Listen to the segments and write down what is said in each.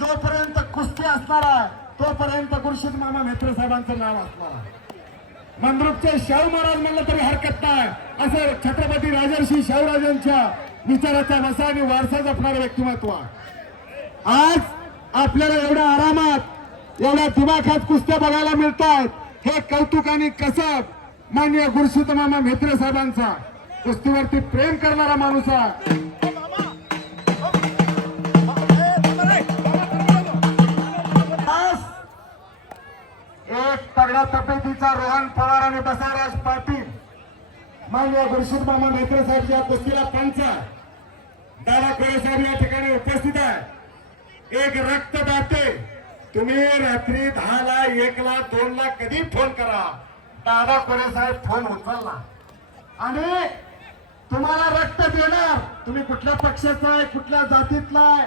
जोपर्यंत कुस्ती असणार आहे तोपर्यंत गुरुशिद मामा मेत्रे साहेबांचं नाव असणार आहे. मंद्रुपचे शाहू महाराज म्हणलं तरी हरकत नाही. असं छत्रपती राजर्षी शाहूराजांच्या विचाराचा वसा आणि वारसा जपणारं व्यक्तिमत्व आहे. आज आपल्याला एवढ्या आरामात एवढ्या दिमाखात कुस्त्या बघायला मिळतात. हे कौतुक आणि कसब माननीय गुरुशिद मामा मेत्रे साहेबांचा. कुस्तीवरती प्रेम करणारा माणूस आहे. तब्येतीचा रोहन पवार आणि बसवराज पाटील. मान्य गुरुशिद मामा मेत्रे साहेब या कुस्तीला पंचा. दादा कोळे साहेब या ठिकाणी उपस्थित आहे एक रक्तदाते तुम्ही रात्री दहा ला एक ला दोन ला कधी फोन करा? दादा कोळे साहेब फोन उचलला. आणि तुम्हाला रक्त देणार. तुम्ही कुठल्या पक्षाचा आहे कुठल्या जातीतला आहे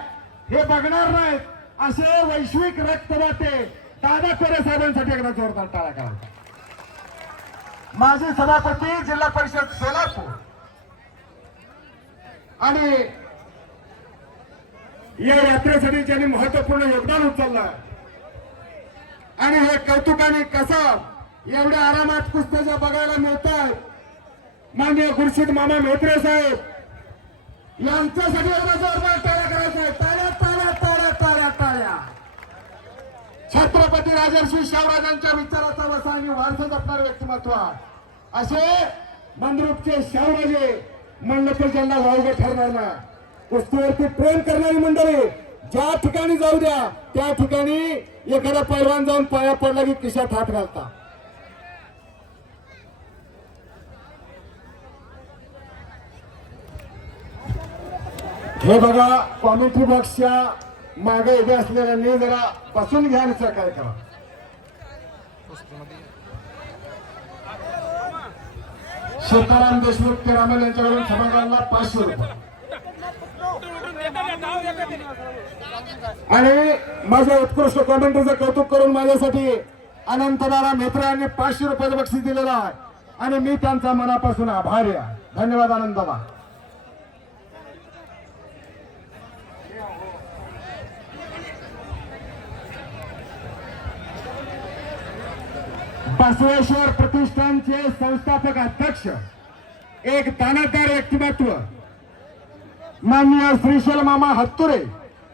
हे बघणार नाहीत. असे वैश्विक रक्तदाते दादा कोरे साहेबांसाठी एकदा जोरदार टाळा करा. माजी सभापती जिल्हा परिषद सोलापूर. आणि या यात्रेसाठी ज्यांनी महत्त्वपूर्ण योगदान उचललं आणि हे कौतुकाने कसं एवढ्या आरामात कुस्त्या बघायला मिळतात माननीय खुर्शीद मामा मेत्रे साहेब यांच्यासाठी एवढा जोरदार टाळ्या करायचा आहे टाळ्या टाळ्या टाळ्या टाळ्या टाळ्या छत्रपती राजर्षी शाहराजांच्या विचाराचा वसा आणि वारसा जपणारे व्यक्तिमत्व असे मंदरूपचे शाहराजे म्हणलं तर ज्यांना वावगं ठरणार ना कुस्तीवरती प्रेम करणारी मंडळी ज्या ठिकाणी जाऊ द्या त्या ठिकाणी एखादा पैलवान जाऊन पाया पडला की किशा ठाट घालता. हे बघा कॉमेंट्री बॉक्सच्या मागे उभे असलेल्यांनी जरा बसून घ्या आणि सहकार्य करा. शेताराम देशमुख केरामल यांच्याकडून सभागृहाला पाचशे रुपये. आणि माझ्या उत्कृष्ट कॉमेंट्रीचं कौतुक करून माझ्यासाठी अनंतदारा मेत्रे यांनी पाचशे रुपयाचं बक्षीस दिलेलं आहे. आणि मी त्यांचा मनापासून आभारी आहे. धन्यवाद आनंदबा बसवेश्वर प्रतिष्ठानचे संस्थापक अध्यक्ष एक दानादार व्यक्तिमत्व माननीय श्रीशैल मामा हत्तुरे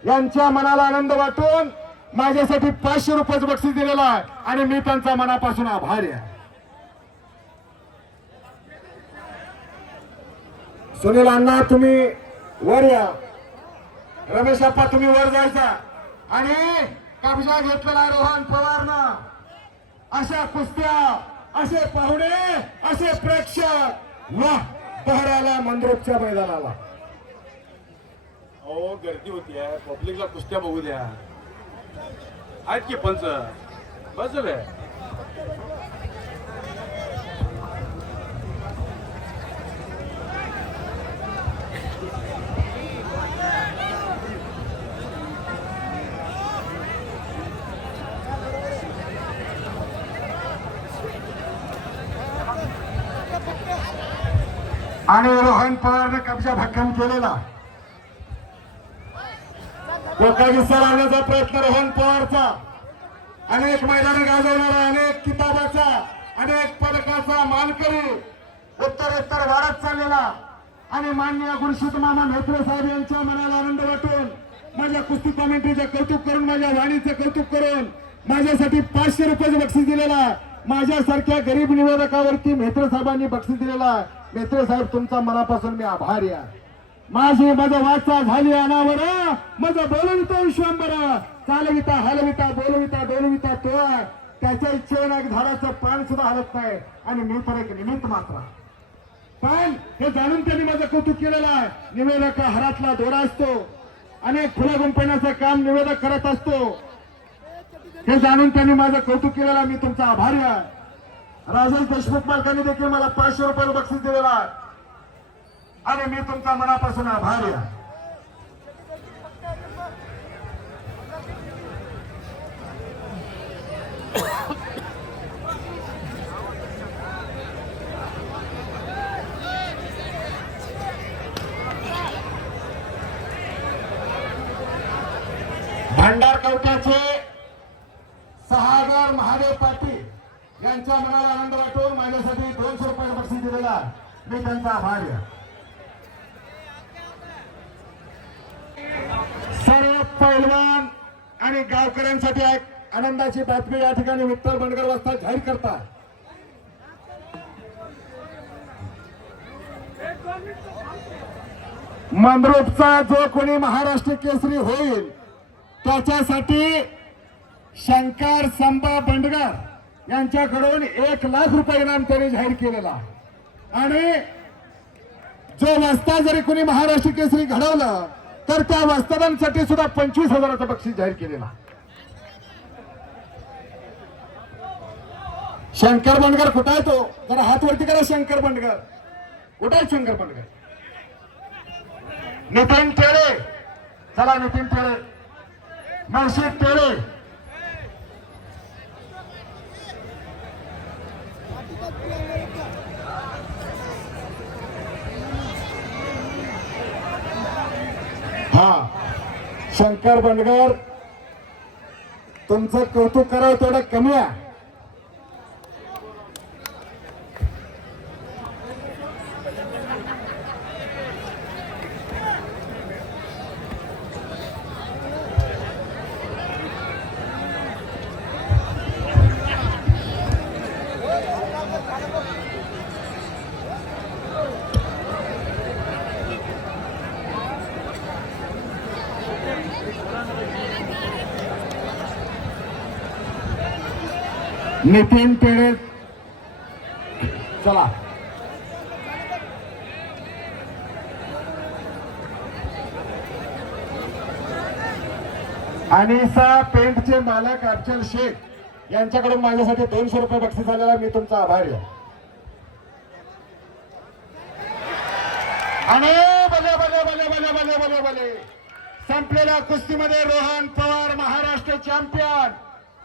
यांच्या मनाला आनंद वाटून माझ्यासाठी पाचशे रुपयाच बक्षीस दिलेला आहे आणि मी त्यांचा मनापासून आभारी आहे. सुनील अण्णा तुम्ही वर या. रमेश अप्पा तुम्ही वर जायचा. आणि कब्जा घेतलेला रोहन पवारनं. अशा कुस्त्या असे पाहुणे असे प्रेक्षक. वा बहराला मंद्रोपच्या मैदानाला. अहो गर्दी होती आहे पब्लिकला कुस्त्या बघू द्या. आहेत की पंच? बस आणि रोहन पवारने कब्जा भक्कम केलेला. कोकागिस्तान आणण्याचा प्रयत्न रोहन पवारचा. अनेक मैदान गाजवणारा अनेक किताबाचा अनेक पदकाचा मानकरी उत्तरोत्तर वाढत चाललेला. आणि मान्य गुरुशित मामा मेत्रे साहेब यांच्या मनाला आनंद वाटून माझ्या कुस्ती कॉमेंट्रीचं कौतुक करून माझ्या वाणीचं कौतुक करून माझ्यासाठी पाचशे रुपयाचं बक्षीस दिलेला माझ्यासारख्या गरीब निवेदकावरती मेत्रे साहेबांनी बक्षीस दिलेला आहे. मेत्रे साहेब तुमचा मनापासून मी आभारी आहे. माझी माझं वाचा झाली अनावर. माझं बोलविता विश्वांबर चालविता हलविता बोलविता डोलविता तो त्याच्या इच्छेवर एक झाडाचं पान सुद्धा हलत नाही. आणि मी तर एक निमित्त मात्र पण हे जाणून त्यांनी माझं कौतुक केलेलं आहे. निवेदक हरातला दोरा असतो. अनेक फुलं गुंपण्याचं काम निवेदक करत असतो. हे जाणून त्यांनी माझं कौतुक केलेलं मी तुमचा आभारी आहे. राजन देशमुख मालकांनी देखील मला पाचशे रुपये बक्षीस दिलेला आहे. आणि मी तुमचा मनापासून आभारी आहे. भांड भंडार कवट्याचे सहागर महादेव पाटील. यांच्या मनाला आनंद वाटून माझ्यासाठी दोनशे रुपये बक्षीस दिलेला मी त्यांचा आभारी आहे. सर्व पैलवान आणि गावकऱ्यांसाठी एक आनंदाची बातमी या ठिकाणी विठ्ठल बनगर वाजता जाहीर करतात. मंद्रुपचा जो कोणी महाराष्ट्र केसरी होईल त्याच्यासाठी शंकर संबा बंड यांच्याकडून एक लाख रुपये इनाम त्यांनी जाहीर केलेला आणि जो वास्ता जरी कोणी महाराष्ट्र केसरी घडवलं तर त्या वस्तादांसाठी सुद्धा पंचवीस हजाराचं बक्षीस जाहीर केलेला शंकर बंडगर कुठं आहे तो? जरा हात वरती करा शंकर बंडगर. कुठं आहे शंकर बंडगर? नितीन टेळे चला नितीन टेळे नरसिंह टेळे हा शंकर बंडगर. तुमचं कौतुक करावं तेवढं कमी आहे. नितीन पेडे चला. अनिसा पेंटचे मालक अर्चल शेख यांच्याकडून माझ्यासाठी दोनशे रुपये बक्षीस झालेला मी तुमचा आभारी आहे. आणि बले बले बले बले बले बले बले संपलेल्या कुस्तीमध्ये रोहन पवार महाराष्ट्र चॅम्पियन.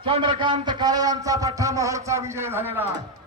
चंद्रकांत काळे यांचा पठ्ठा मोहरचा विजय झालेला आहे.